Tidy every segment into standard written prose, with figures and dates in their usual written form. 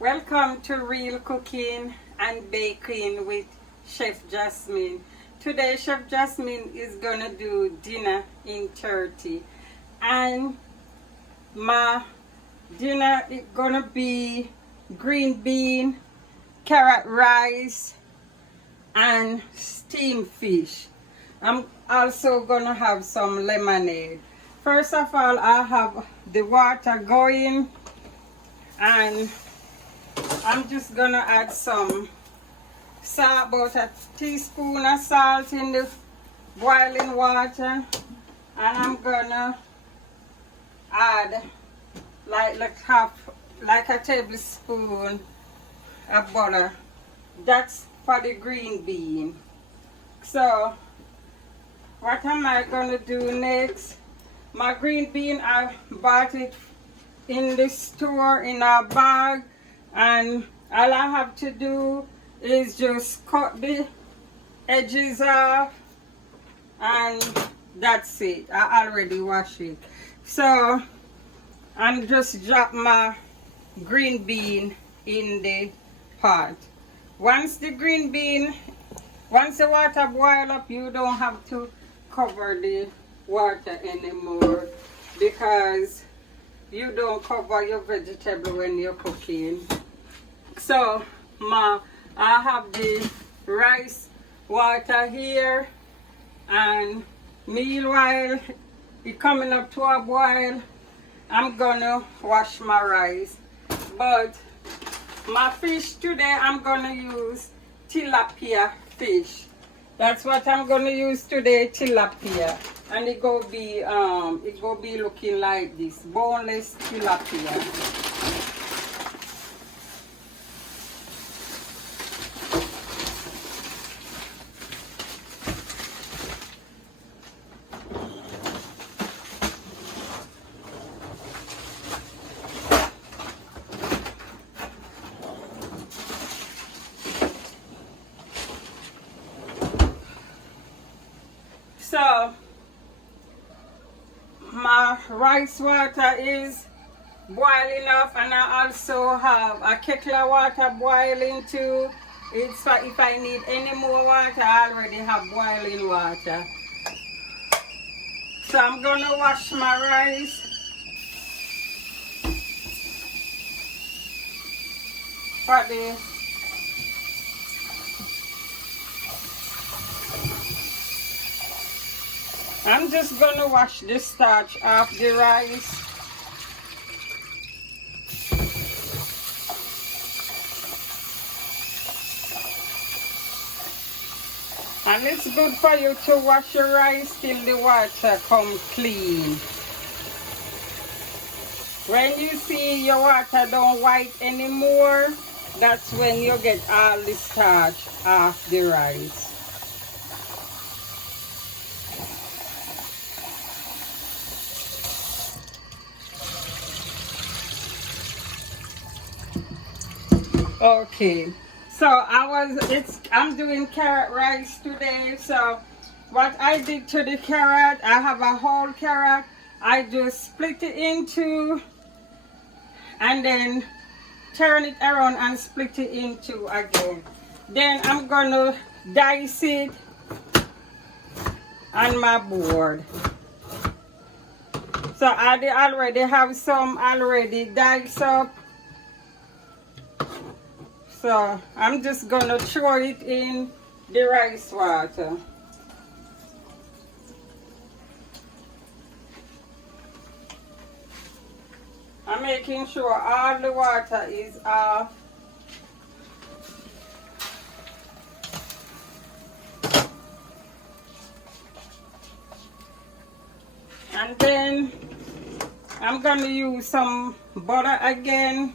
Welcome to Real Cooking and Baking with Chef Jasmine. Today Chef Jasmine is gonna do dinner in 30, and my dinner is gonna be green bean, carrot rice and steamed fish. I'm also gonna have some lemonade. First of all, I have the water going, and I'm just gonna add some salt, about a teaspoon of salt in the boiling water, and I'm gonna add like a tablespoon of butter. That's for the green bean. So what am I gonna do next? My green bean, I bought it in the store in a bag, and all I have to do is just cut the edges off, and that's it. I already washed it. So I'm just drop my green bean in the pot. Once the water boil up, you don't have to cover the water anymore, because you don't cover your vegetable when you're cooking. So I have the rice water here, and meanwhile it coming up to a boil, I'm gonna wash my rice. But my fish today, I'm gonna use tilapia fish. That's what I'm gonna use today, tilapia. And it go be looking like this, boneless tilapia. So my rice water is boiling up, and I also have a kettle of water boiling too. It's for if I need any more water, I already have boiling water. So I'm gonna wash my rice. For the I'm just gonna wash the starch off the rice. And it's good for you to wash your rice till the water comes clean. When you see your water don't white anymore, that's when you get all the starch off the rice. Okay, so I'm doing carrot rice today. So what I did to the carrot, I have a whole carrot. I just split it into, and then turn it around and split it into again. Then I'm gonna dice it on my board. So I already have some already diced up. So I'm just gonna throw it in the rice water. I'm making sure all the water is off. And then I'm gonna use some butter again.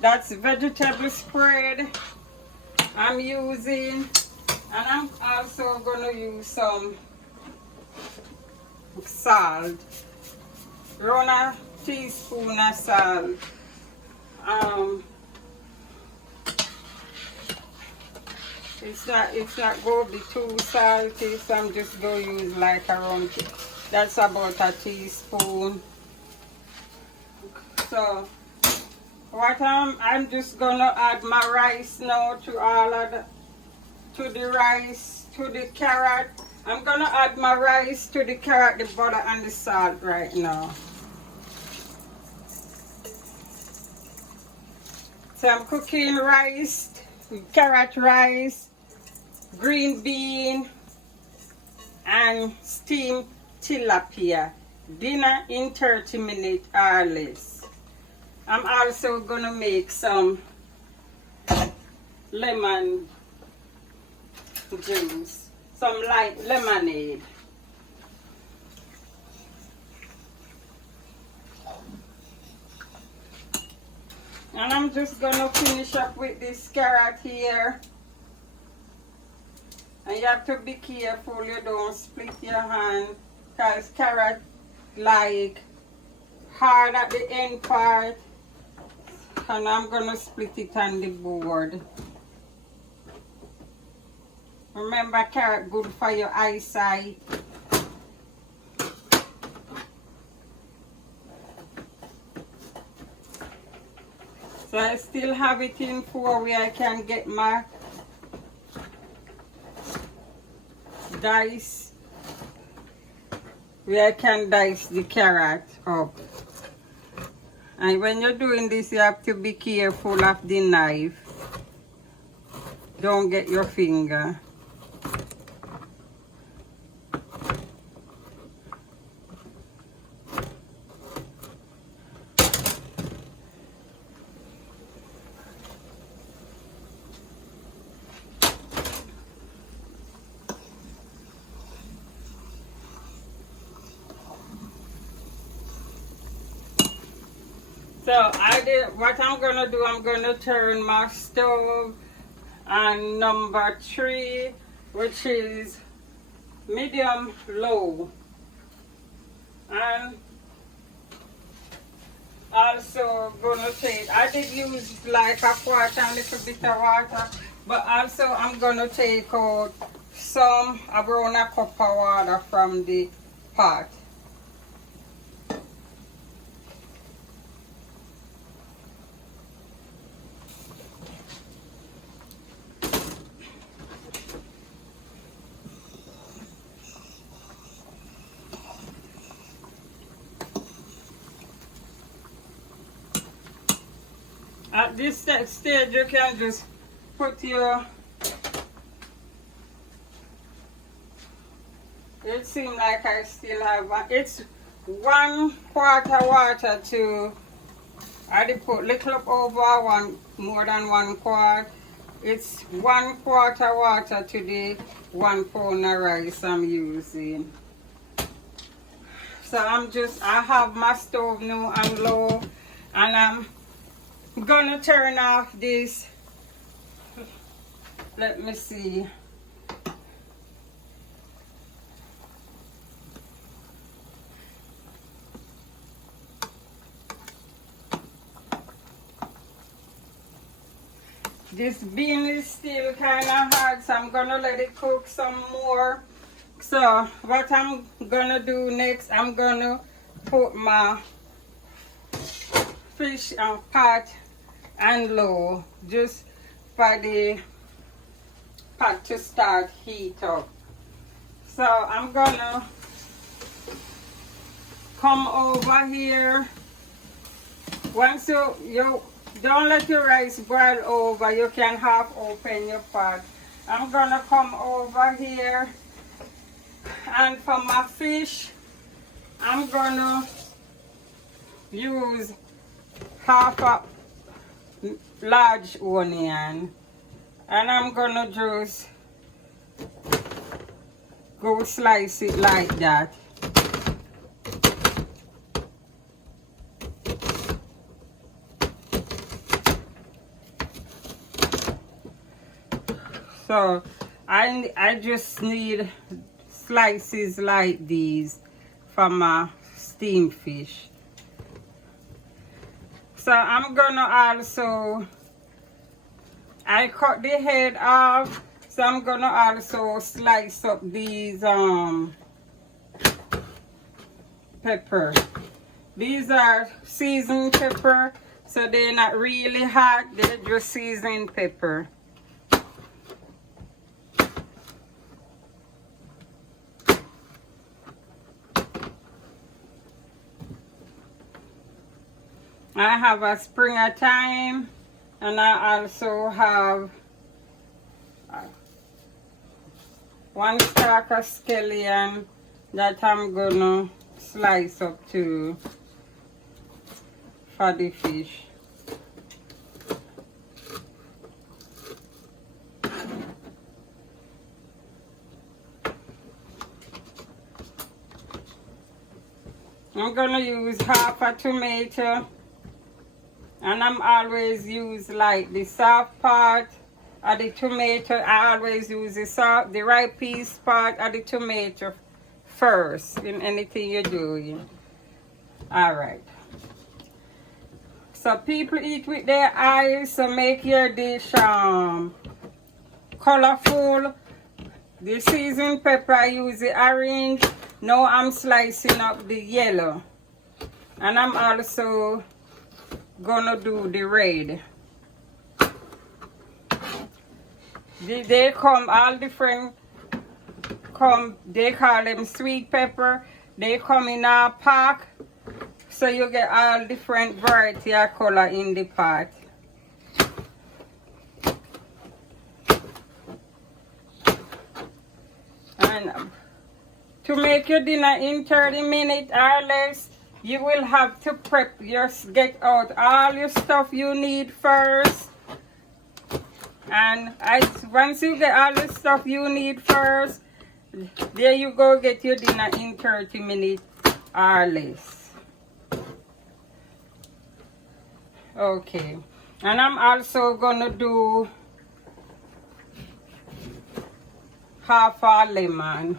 That's vegetable spread I'm using, and I'm also gonna use some salt, around a teaspoon of salt. It's not going to be too salty, so I'm just going to use like around, that's about a teaspoon. So I'm just gonna add my rice now to all of the rice, to the carrot. I'm gonna add my rice to the carrot, the butter, and the salt right now. So I'm cooking rice, carrot rice, green bean, and steamed tilapia. Dinner in 30 minutes or less. I'm also gonna make some lemon juice, some light lemonade. And I'm just gonna finish up with this carrot here. And you have to be careful you don't split your hand, because carrot like hard at the end part. And I'm gonna split it on the board. Remember, carrot good for your eyesight. So I still have it in for where I can get my dice, where I can dice the carrot up. And when you're doing this, you have to be careful of the knife. Don't get your finger. So what I'm gonna do, I'm gonna turn my stove on number 3, which is medium low, and also gonna take, I did use like a quart and a little bit of water, but also I'm gonna take out around a cup of water from the pot. At this stage, you can just put your, it seems like I still have, it's 1 quart of water to, I did put little over more than 1 quart. It's 1 quart of water to the 1 pound of rice I'm using. So I have my stove now on low, and I'm gonna turn off this. Let me see. This bean is still kind of hard, so I'm gonna let it cook some more. So what I'm gonna do next, I'm gonna put my fish pot and low, just for the pot to start heat up. So I'm gonna come over here. Once you don't let your rice boil over, you can half open your pot. I'm gonna come over here, and for my fish, I'm gonna use half a large onion, and I'm gonna just go slice it like that. So I just need slices like these for my steamed fish. So I'm gonna also, I cut the head off, so I'm gonna also slice up these pepper. These are seasoned pepper, So they're not really hot, they're just seasoned pepper. I have a Springer Thyme, and I also have one stalk of scallion that I'm gonna slice up too for the fish. I'm gonna use half a tomato, and I'm always use like the soft part of the tomato. I always use the right piece part of the tomato first in anything you're doing. All right. So people eat with their eyes, so make your dish colorful. The seasoned pepper, I use the orange. Now I'm slicing up the yellow. And I'm also gonna do the red. They come all different, they call them sweet pepper. They come in a pack, so you get all different variety of color in the pot. And to make your dinner in 30 minutes or less, you will have to get out all your stuff you need first. And once you get all the stuff you need first, there you go, get your dinner in 30 minutes or less. Okay, and I'm also gonna do half a lemon.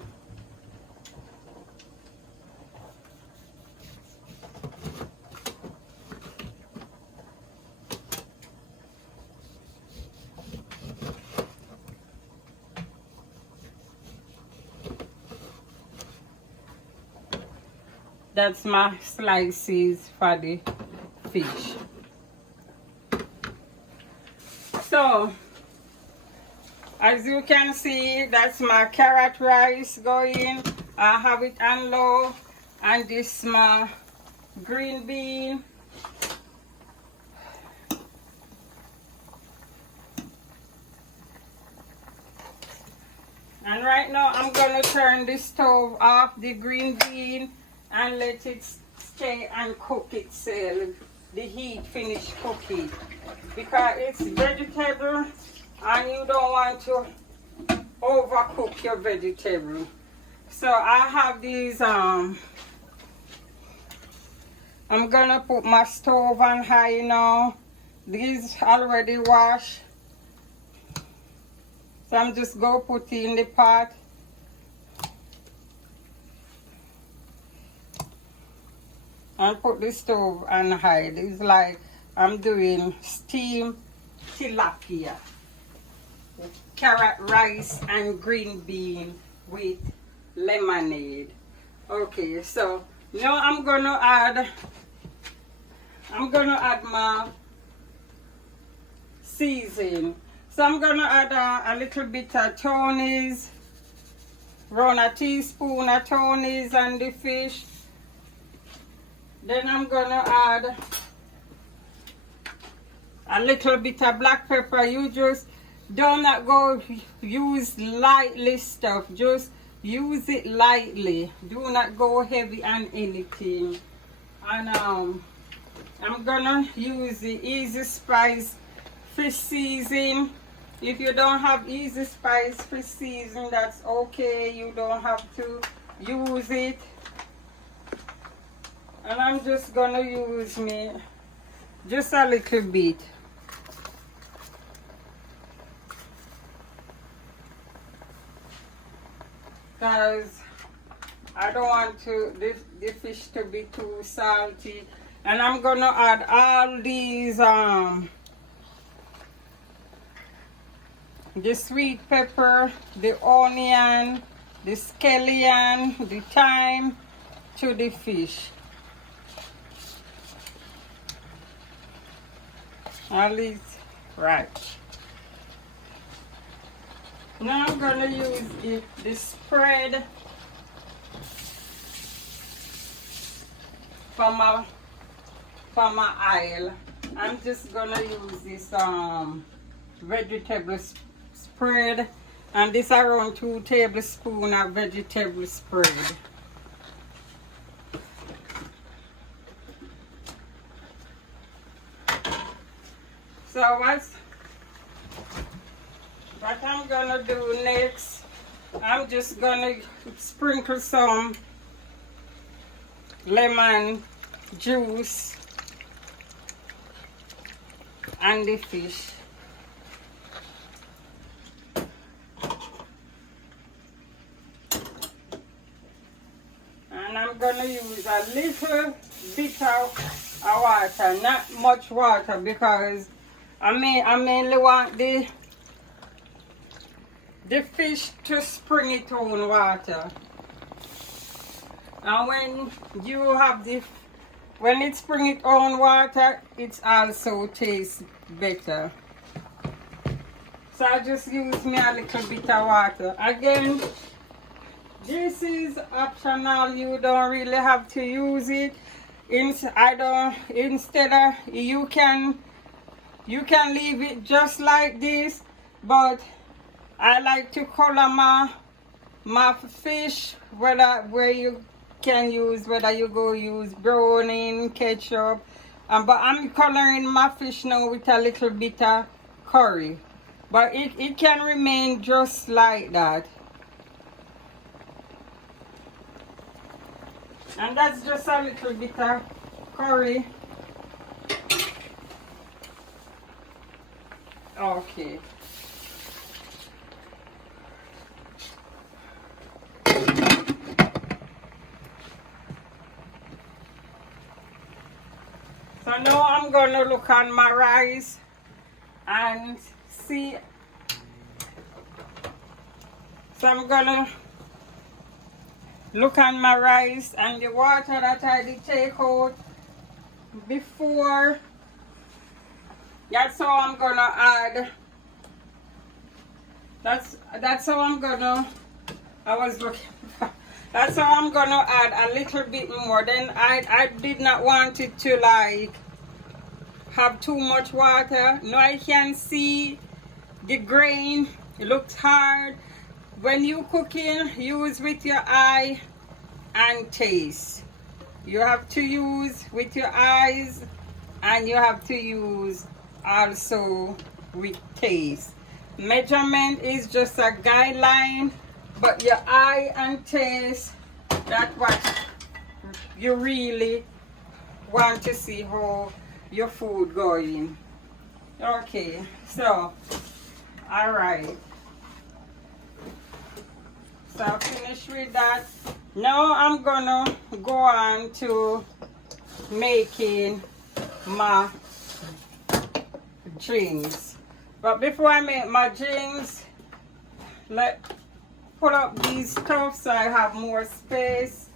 That's my slices for the fish. So, as you can see, that's my carrot rice going. I have it on low. And this my green bean. And right now, I'm going to turn the stove off the green bean and let it stay and cook itself. The heat finish cooking, because it's vegetable and you don't want to overcook your vegetable. So I have these I'm gonna put my stove on high now. These already washed, so I'm just gonna put it in the pot. And put the stove on high. It's like I'm doing steamed tilapia, carrot rice and green bean with lemonade. Okay, so now I'm gonna add my seasoning. So I'm gonna add a little bit of Tony's, around a teaspoon of Tony's on the fish. Then I'm gonna add a little bit of black pepper. You just do not go use lightly stuff. Just use it lightly. Do not go heavy on anything. And I'm gonna use the Easy Spice fish seasoning. If you don't have Easy Spice fish seasoning, that's okay. You don't have to use it. And I'm just gonna use just a little bit. Because I don't want the fish to be too salty. And I'm gonna add all these the sweet pepper, the onion, the scallion, the thyme to the fish. All these, right. Now I'm gonna use the spread for my aisle. I'm just gonna use this vegetable spread, and this around 2 tablespoons of vegetable spread. So what I'm gonna do next, I'm just gonna sprinkle some lemon juice on the fish. And I'm gonna use a little bit of water, not much water, because I mainly want the fish to spring its own water. And when you have when it spring its own water, it also tastes better. So I just use me a little bit of water. Again, this is optional. You don't really have to use it. Instead of you can leave it just like this, but I like to color my fish, whether you go use browning, ketchup, but I'm coloring my fish now with a little bit of curry, but it can remain just like that. And that's just a little bit of curry. Okay. So now I'm gonna look on my rice and see. So I'm gonna look on my rice and the water that I did take out before. That's how I'm gonna add. That's how I'm gonna. I was looking. That's how I'm gonna add a little bit more. Then I did not want it to like have too much water. Now I can see the grain. It looks hard. When you cooking, use with your eye and taste. You have to use with your eyes, and you have to use also with taste. Measurement is just a guideline, but your eye and taste, that's what you really want to see how your food going. Okay, so all right, so I finished with that. Now I'm gonna go on to making my drinks. But before I make my drinks, let's pull up these stuff so I have more space.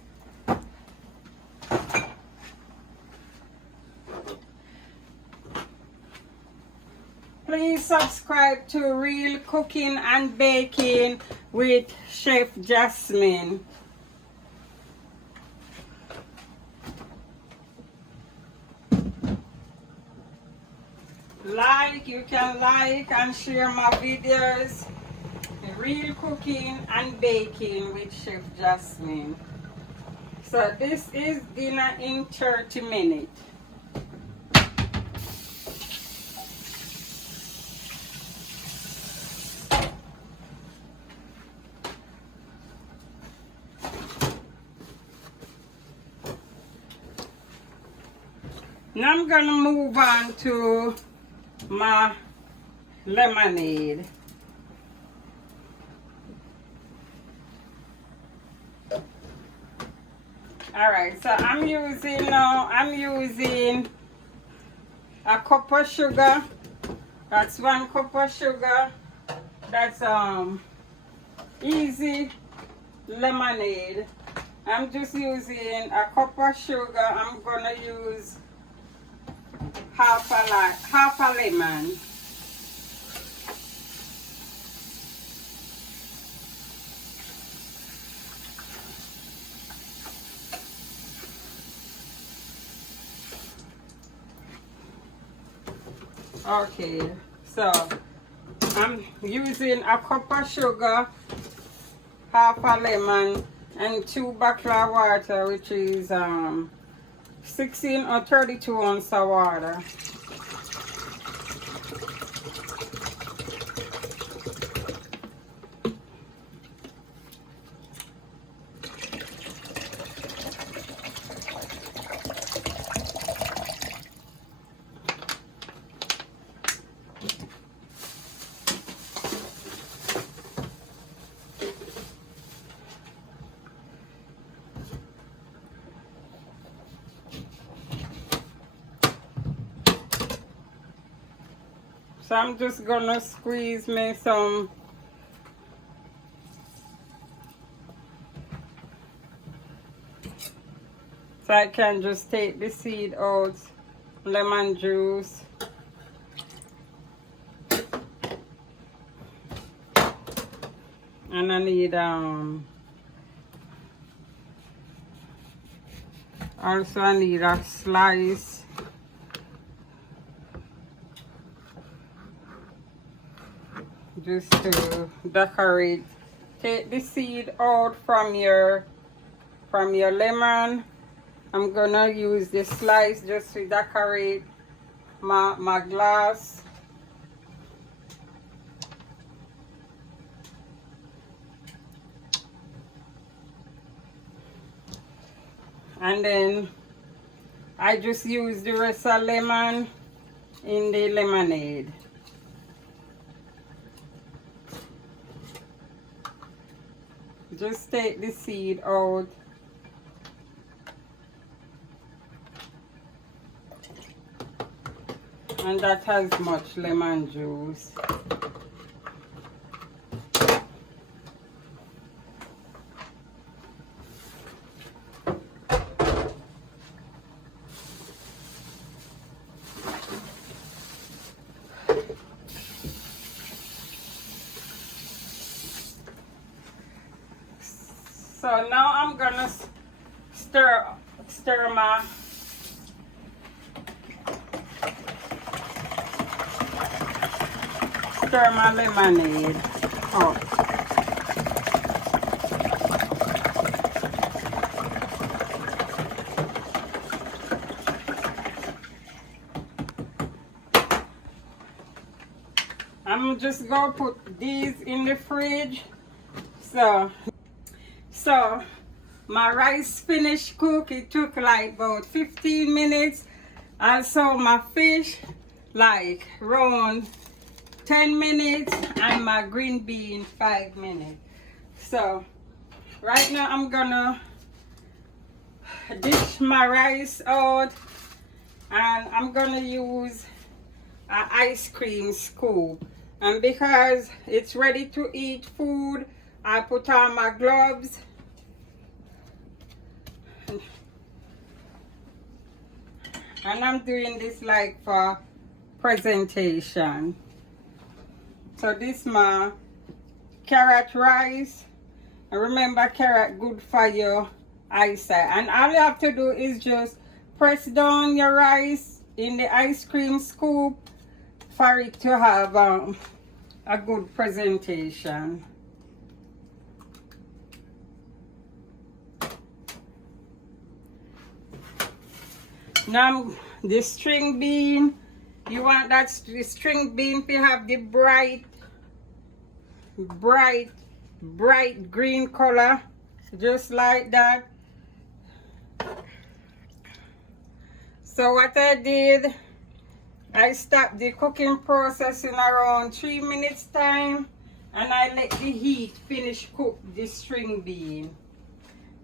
Please subscribe to Real Cooking and Baking with Chef Jasmine. You can like and share my videos. Real Cooking and Baking with Chef Jasmine. So this is dinner in 30 minutes. Now I'm gonna move on to my lemonade. Alright, so I'm using a cup of sugar. That's 1 cup of sugar. That's easy lemonade. I'm just using a cup of sugar. I'm gonna use half a lemon. Okay, so I'm using a cup of sugar, half a lemon, and 2 bottles of water, which is 16 or 32 ounces of water. So I'm just gonna squeeze me some so I can just take the seed out, lemon juice. And I need also I need a slice just to decorate. Take the seed out from your lemon. I'm gonna use this slice just to decorate my glass. And then I just use the rest of lemon in the lemonade. Just take the seed out. And that has much lemon juice. So now I'm gonna stir my lemonade out. I'm just gonna put these in the fridge. So my rice finished cook. It took like about 15 minutes. Also my fish like around 10 minutes and my green bean 5 minutes. So right now I'm gonna dish my rice out and I'm gonna use an ice cream scoop. And because it's ready to eat food, I put on my gloves. And I'm doing this like for presentation. So this my carrot rice. And remember, carrot good for your eyesight. And all you have to do is just press down your rice in the ice cream scoop for it to have a good presentation. Now the string bean, you want that string bean to have the bright green color, just like that. So what I did, I stopped the cooking process in around 3 minutes time and I let the heat finish cook the string bean.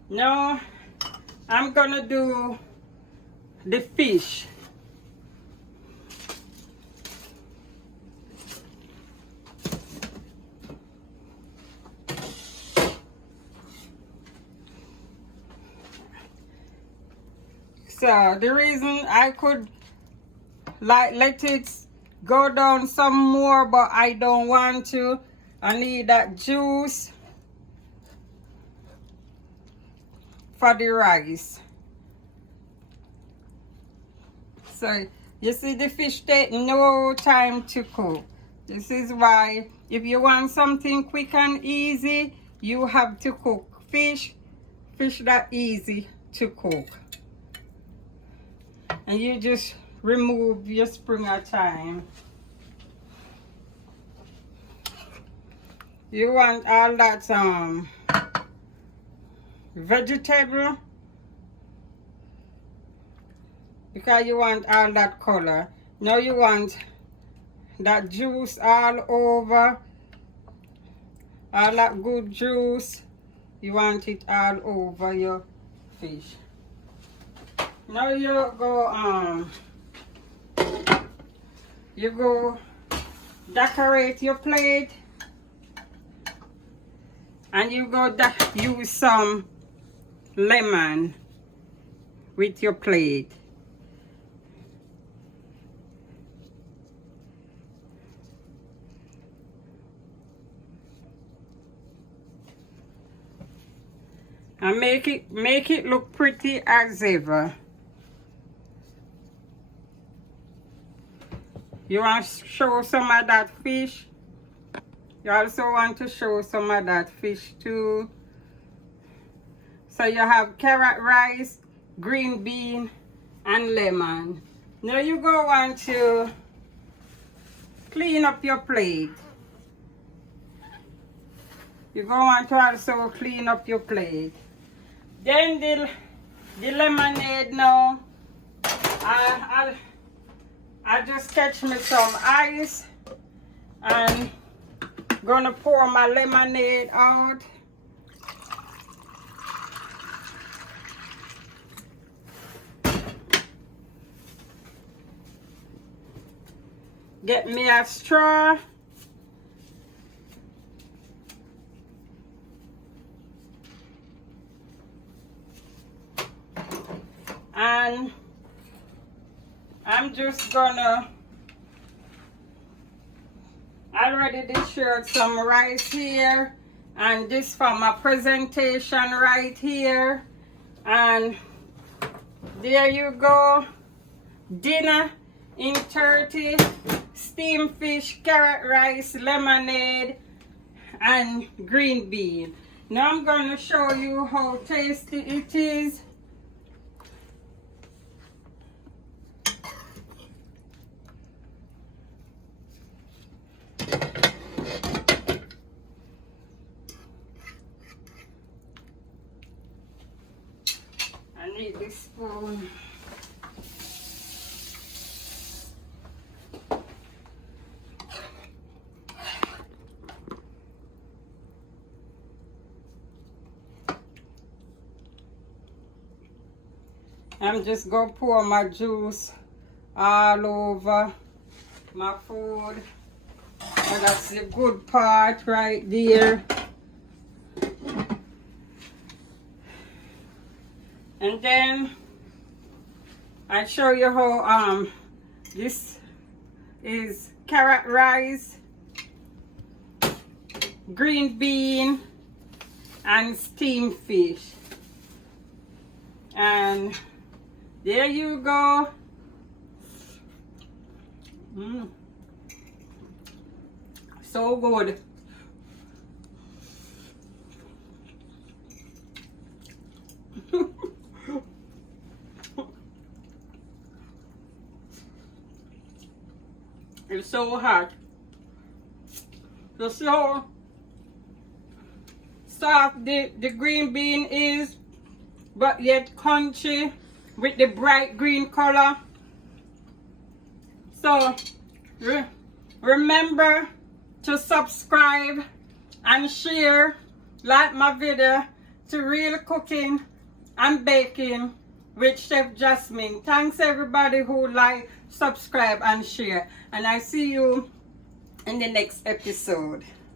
Now I'm gonna do the fish. So the reason I could like let it go down some more, but I don't want to. I need that juice for the rice. So you see, the fish take no time to cook. This is why if you want something quick and easy, you have to cook fish that easy to cook. And you just remove your spring of thyme. You want all that vegetable, because you want all that color. Now you want that juice all over, all that good juice. You want it all over your fish. Now you go decorate your plate, and you go use some lemon with your plate. And make it look pretty as ever. You want to show some of that fish? You also want to show some of that fish too. So you have carrot rice, green bean, and lemon. Now you go want to clean up your plate. You go want to also clean up your plate. Then the lemonade now, I just catch me some ice and gonna pour my lemonade out. Get me a straw. And I'm just gonna, I already shared some rice here, and this for my presentation right here. And there you go, dinner in 30, steamed fish, carrot rice, lemonade, and green bean. Now I'm gonna show you how tasty it is. I need this spoon. I'm just gonna pour my juice all over my food. And that's the good part right there. And then I show you how this is carrot rice, green bean, and steamed fish. And there you go. So good. It's so hot. Just so soft the green bean is, but yet crunchy with the bright green color. So remember to subscribe and share, like my video, to Real Cooking and Baking with Chef Jasmine. Thanks everybody who like, subscribe, and share. And I see you in the next episode.